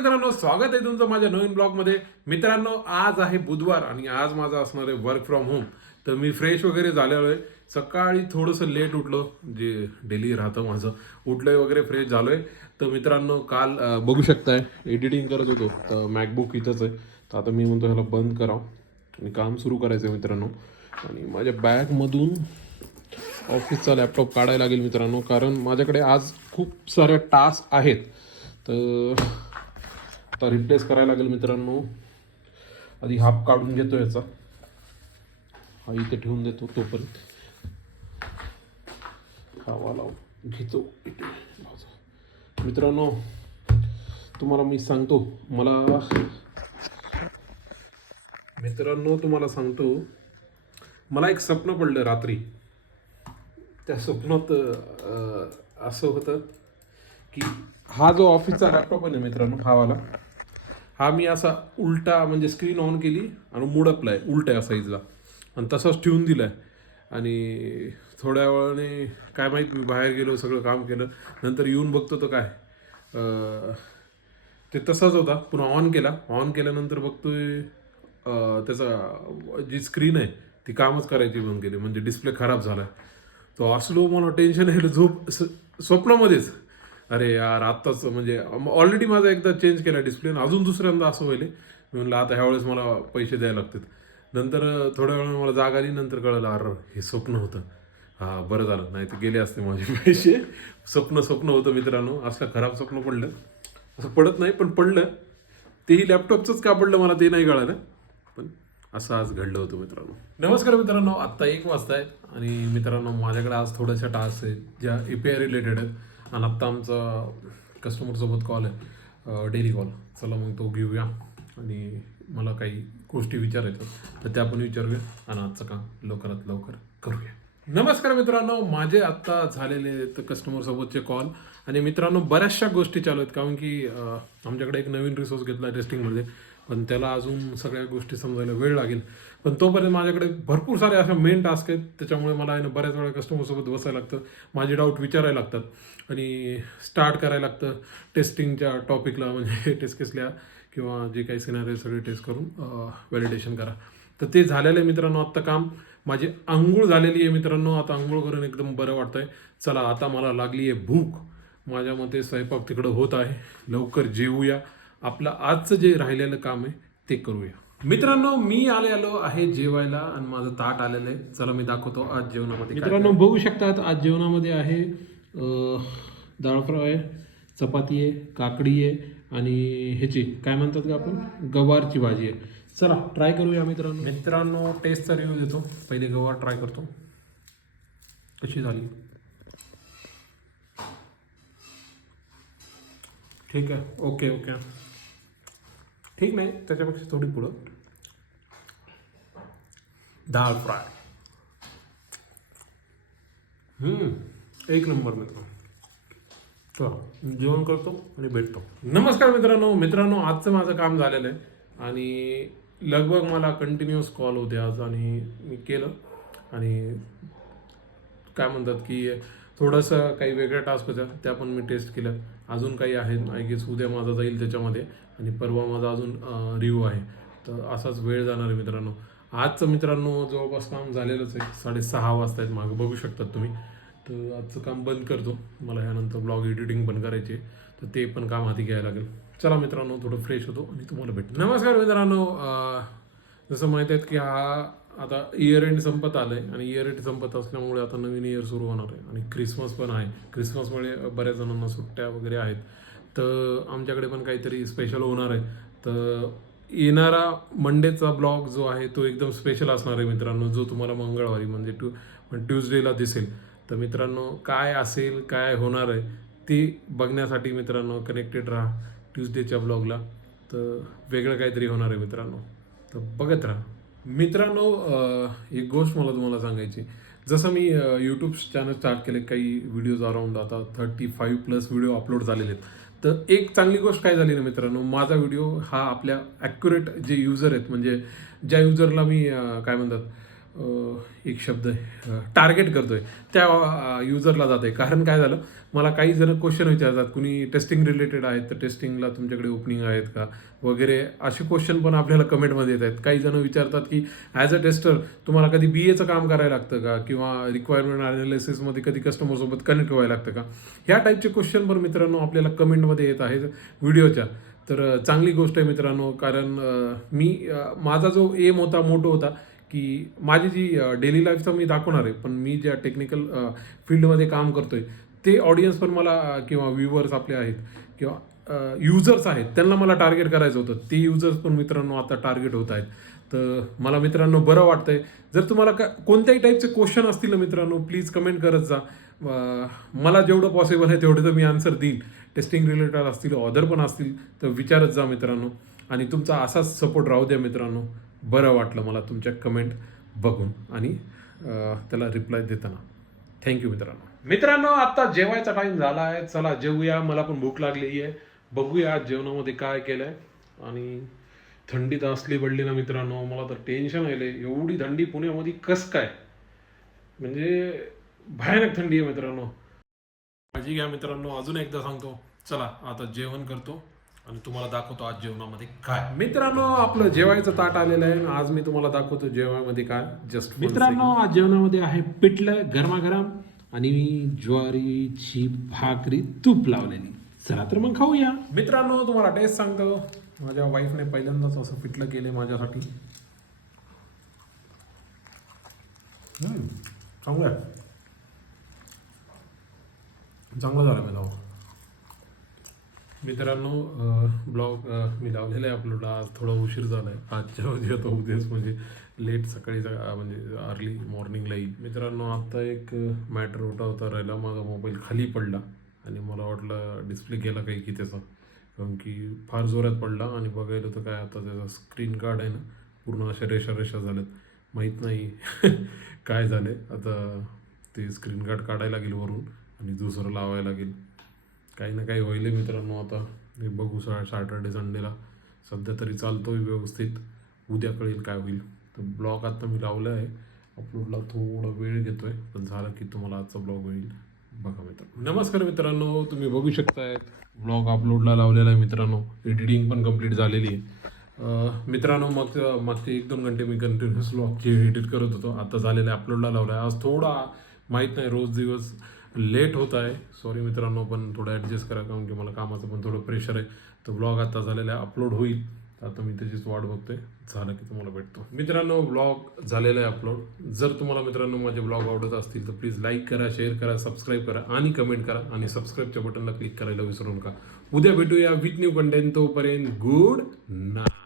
मित्रांनो, स्वागत आहे तुमचं माझ्या नवीन ब्लॉगमध्ये. मित्रांनो, आज आहे बुधवार आणि आज माझं असणार आहे वर्क फ्रॉम होम. तर मी फ्रेश वगैरे झालेलो आहे. सकाळी थोडंसं लेट उठलो, जे डेली राहतं माझं. उठलोय वगैरे, फ्रेश झालोय. तर मित्रांनो, काल बघू शकताय एडिटिंग करत होतो. तर मॅकबुक इथंच आहे. तर आता मी म्हणतो ह्याला बंद करावं आणि काम सुरू करायचं आहे मित्रांनो. आणि माझ्या बॅगमधून ऑफिसचा लॅपटॉप काढायला लागेल मित्रांनो, कारण माझ्याकडे आज खूप सारे टास्क आहेत. तर आता रिप्लेस करायला लागेल मित्रांनो. आधी हाफ काढून घेतो याचा, हा इथे ठेवून देतो तोपर्यंत. हवा लावून घेतो इथे. मित्रांनो, तुम्हाला मी सांगतो, तुम्हाला सांगतो, मला एक स्वप्न पडलं रात्री. त्या स्वप्नात असं होतं की हा जो ऑफिसचा लॅपटॉप आहे ना मित्रांनो, हा मी असा उलटा, म्हणजे स्क्रीन ऑन केली आणि मुडपलाय उलट्या साईजला आणि तसाच ठेवून दिलाय. आणि थोड्या वेळाने काय माहीत, मी बाहेर गेलो, सगळं काम केलं, नंतर येऊन बघतो तर काय, ते तसाच होता. पुन्हा ऑन केल्यानंतर बघतोय त्याचा जी स्क्रीन आहे ती कामच करायची बंद केली, म्हणजे डिस्प्ले खराब झाला. तो असलो मला टेन्शन आहे, स्वप्नामध्येच. अरे यार, आत्ताच म्हणजे ऑलरेडी माझा एकदा चेंज केला डिस्प्ले, अजून दुसऱ्यांदा असं व्हायले. मी म्हणलं आता ह्यावेळेस मला पैसे द्यायला लागतात. नंतर थोड्या वेळाने मला जाग आली, नंतर कळलं अरे हे स्वप्न होतं. हां, बरं झालं, नाही तर गेले असते माझे पैसे. स्वप्न होतं मित्रांनो. असलं खराब स्वप्न पडलं. असं पडत नाही, पण पडलं. तेही लॅपटॉपचंच का पडलं मला ते नाही कळालं, पण असं आज घडलं होतं मित्रांनो. नमस्कार मित्रांनो, आत्ता 1 वाजता आहे आणि मित्रांनो, माझ्याकडे आज थोड्याशा टास्क आहेत ज्या API रिलेटेड आहेत. आणि आत्ता आमचा कस्टमरसोबत कॉल आहे, डेली कॉल. चला मग तो घेऊया आणि मला काही गोष्टी विचारायच्या तर त्या पण विचारूया आणि आजचं काम लवकरात लवकर करूया. नमस्कार मित्रांनो, माझे आत्ता झालेले आहेत कस्टमरसोबतचे कॉल. आणि मित्रांनो, बऱ्याचशा गोष्टी चालू आहेत, कारण की आमच्याकडे एक नवीन रिसोर्स घेतला आहे टेस्टिंगमध्ये, पण त्याला अजून सगळ्या गोष्टी समजायला वेळ लागेल. पण तोपर्यंत माझ्याकडे भरपूर सारे अशा मेन टास्क आहेत, त्याच्यामुळे मला आहे ना बऱ्याच वेळा कस्टमरसोबत बसायला लागतं, माझे डाऊट विचारायला लागतात आणि स्टार्ट करायला लागतं टेस्टिंगच्या टॉपिकला. म्हणजे टेस्ट केस लिहा किंवा जे काही सिनारिओ सगळे टेस्ट करून व्हॅलिडेशन करा. तर ते झालेलं आहे मित्रांनो आत्ता काम. माझी आंघोळ झालेली आहे मित्रांनो. आता आंघोळ करून एकदम बरं वाटतंय. चला, आता मला लागली आहे भूक. माझ्या मते स्वयंपाक तिकडं होत आहे, लवकर जेवूया. आपलं आजचं जे राहिलेलं काम आहे ते करूया. मित्रांनो, मी आलो आहे जेवायला आणि माझं ताट आलेलं आहे. चला मी दाखवतो आज जेवणामध्ये. मित्रांनो, बघू शकतात आज जेवणामध्ये आहे डाळ फ्राय आहे, चपाती आहे, काकडी आहे आणि ह्याची काय म्हणतात का आपण, गवारची भाजी आहे. चला ट्राय करूया मित्रांनो, टेस्टचा रिव्ह्यू देतो. पहिले गवार ट्राय करतो, कशी झाली. ठीक आहे, ओके. ठीक नाही, त्याच्यापेक्षा थोडी पुढं. डाळ फ्राय, एक नंबर मित्रांनो. चला जेवण करतो आणि भेटतो. नमस्कार मित्रांनो, आजचं माझं काम झालेलं आहे आणि लगभग मला कंटिन्युअस कॉल होते आज आणि मी केलं. आणि काय म्हणतात की थोडंसं काही वेगळ्या टास्क होत्या, त्या पण मी टेस्ट केल्या. अजून काही आहेत, आय गेस उद्या माझा जाईल त्याच्यामध्ये आणि परवा माझा अजून रिव्ह्यू आहे. तर असाच वेळ जाणार आहे मित्रांनो. आजचं मित्रांनो जवळपास काम झालेलंच आहे. 6:30 वाजता आहेत, मागं बघू शकतात तुम्ही. तर आजचं काम बंद करतो, मला ह्यानंतर ब्लॉग एडिटिंग पण करायचे, तर ते पण काम हाती घ्यायला लागेल. चला मित्रांनो, थोडं फ्रेश होतो आणि तुम्हाला भेटतो. नमस्कार मित्रांनो, जसं माहीत आहेत की आता इयर एंड संपत आलं आहे आणि इयर एंड संपत असल्यामुळे आता नवीन इयर सुरू होणार आहे आणि क्रिसमस पण आहे. क्रिसमसमुळे बऱ्याच जणांना सुट्ट्या वगैरे आहेत. तर आमच्याकडे पण काहीतरी स्पेशल होणार आहे. तर येणारा मंडेचा ब्लॉग जो आहे तो एकदम स्पेशल असणार आहे मित्रांनो, जो तुम्हाला मंगळवारी म्हणजे ट्यूजडेला दिसेल. तर मित्रांनो, काय असेल, काय होणार आहे ते बघण्यासाठी मित्रांनो कनेक्टेड राहा ट्यूजडेच्या ब्लॉगला. तर वेगळं काहीतरी होणार आहे मित्रांनो, तर बघत राहा. मित्रांनो, एक गोष्ट मला तुम्हाला सांगायची. जसं मी यूट्यूब चॅनल स्टार्ट केले, काही व्हिडिओज अराउंड आता 35+ व्हिडिओ अपलोड झालेले आहेत. तर एक चांगली गोष्ट काय झाली ना मित्रांनो, माझा व्हिडिओ हा आपल्या ॲक्युरेट जे युजर आहेत, म्हणजे ज्या युजरला मी काय म्हणतात एक शब्द टार्गेट करतोय त्या युजरला जाते. कारण काय झालं, मला काही जण क्वेश्चन विचारतात, कुणी टेस्टिंग रिलेटेड आहेत तर टेस्टिंगला तुमच्याकडे ओपनिंग आहेत का वगैरे, असे क्वेश्चन पण आपल्याला कमेंटमध्ये येत आहेत. काही जण विचारतात की ॲज अ टेस्टर तुम्हाला कधी BAचं काम करायला लागतं का, किंवा रिक्वायरमेंट अनालिसिसमध्ये कधी कस्टमरसोबत कनेक्ट व्हायला लागतं का. ह्या टाईपचे क्वेश्चन पण मित्रांनो आपल्याला कमेंटमध्ये येत आहेत व्हिडिओच्या. तर चांगली गोष्ट आहे मित्रांनो, कारण माझा जो एम होता, मोटो होता की माझी जी डेली लाईफचं मी दाखवणार आहे, पण मी ज्या टेक्निकल फील्डमध्ये काम करतोय ते ऑडियन्स पण मला किंवा व्ह्युअर्स आपले आहेत किंवा युजर्स आहेत, त्यांना मला टार्गेट करायचं होतं. ते युजर्स पण मित्रांनो आता टार्गेट होत आहेत. तर मला मित्रांनो बरं वाटतंय. जर तुम्हाला कोणत्याही टाईपचे क्वेश्चन असतील ना मित्रांनो, प्लीज कमेंट करत जा. मला जेवढं पॉसिबल आहे तेवढं तर मी आन्सर देईन. टेस्टिंग रिलेटेड असतील, ऑदर पण असतील तर विचारत जा मित्रांनो. आणि तुमचा असाच सपोर्ट राहू द्या मित्रांनो. बरं वाटलं मला तुमच्या कमेंट बघून आणि त्याला रिप्लाय देताना. थँक्यू मित्रांनो. आता जेवायचा टाइम झाला आहे, चला जेवूया. मला पण भूक लागलेली आहे. बघूया आज जेवणामध्ये काय केलंय. आणि थंडी तर असली पडली ना मित्रांनो, मला तर टेन्शन आले. एवढी थंडी पुण्यामध्ये कस काय, म्हणजे भयानक थंडी आहे मित्रांनो. काळजी घ्या मित्रांनो. अजून एकदा सांगतो, चला आता जेवण करतो आणि तुम्हाला दाखवतो आज जेवणामध्ये काय. मित्रांनो आपलं जेवायचं ताट आलेलं आहे. आज मी तुम्हाला दाखवतो जेवणामध्ये काय. जस्ट मित्रांनो आज जेवणामध्ये आहे पिठलं गरमागरम आणि ज्वारीची भाकरी तूप लावलेली. चला तर मग खाऊया. मित्रांनो तुम्हाला टेस्ट सांगतो, माझ्या वाईफने पहिल्यांदाच असं पिठलं केले माझ्यासाठी. चांगलं आहे, चांगलं झालं मी लावून. मित्रांनो ब्लॉग मी लावलेला आहे अपलोडला. आज थोडा उशीर झाला आहे. आजच्या म्हणजे आता उद्याच म्हणजे लेट सकाळी म्हणजे अर्ली मॉर्निंगला येईल. मित्रांनो आता एक मॅटर उठवता राहिला. माझा मोबाईल खाली पडला आणि मला वाटलं डिस्प्ले गेला काही की त्याचा, कारण की फार जोरात पडला. आणि बघायला तर काय आता त्याचा स्क्रीन गार्ड आहे ना पूर्ण अशा रेषा रेषा झाल्यात. माहीत नाही काय झालं. आता ते स्क्रीन गार्ड काढायला लागेल वरून आणि दुसरं लावायला लागेल. काही ना काही होईल मित्रांनो. आता हे बघू सॅटर्डे संडेला. सध्या तरी चालतोय व्यवस्थित, उद्या कळेल काय होईल. तर ब्लॉग आता मी लावला आहे अपलोडला, थोडा वेळ घेतोय पण झालं की तुम्हाला आजचा ब्लॉग होईल. बघा मित्रांनो. नमस्कार मित्रांनो, तुम्ही बघू शकताय ब्लॉग अपलोडला लावलेला आहे मित्रांनो. एडिटिंग पण कंप्लीट झालेली आहे मित्रांनो. मागचे 1-2 घंटे मी कंटिन्युअस ब्लॉगची एडिट करत होतो. आता झालेलं आहे, अपलोडला लावला आहे. आज थोडा माहीत नाही रोज दिवस लेट होत आहे, सॉरी मित्रांनो, पण थोडं ॲडजस्ट करा कारण की मला कामाचं पण थोडं प्रेशर आहे. तर ब्लॉग आता झालेला आहे, अपलोड होईल. आता मी त्याचीच वाट बघतोय, झालं की तुम्हाला भेटतो. मित्रांनो ब्लॉग झालेला आहे अपलोड. जर तुम्हाला मित्रांनो माझे ब्लॉग आवडत असतील तर प्लीज लाईक करा, शेअर करा, सबस्क्राईब करा आणि कमेंट करा. आणि सबस्क्राईबच्या बटनला क्लिक करायला विसरू नका. उद्या भेटूया विथ न्यू कंटेंट. तोपर्यंत गुड नाईट.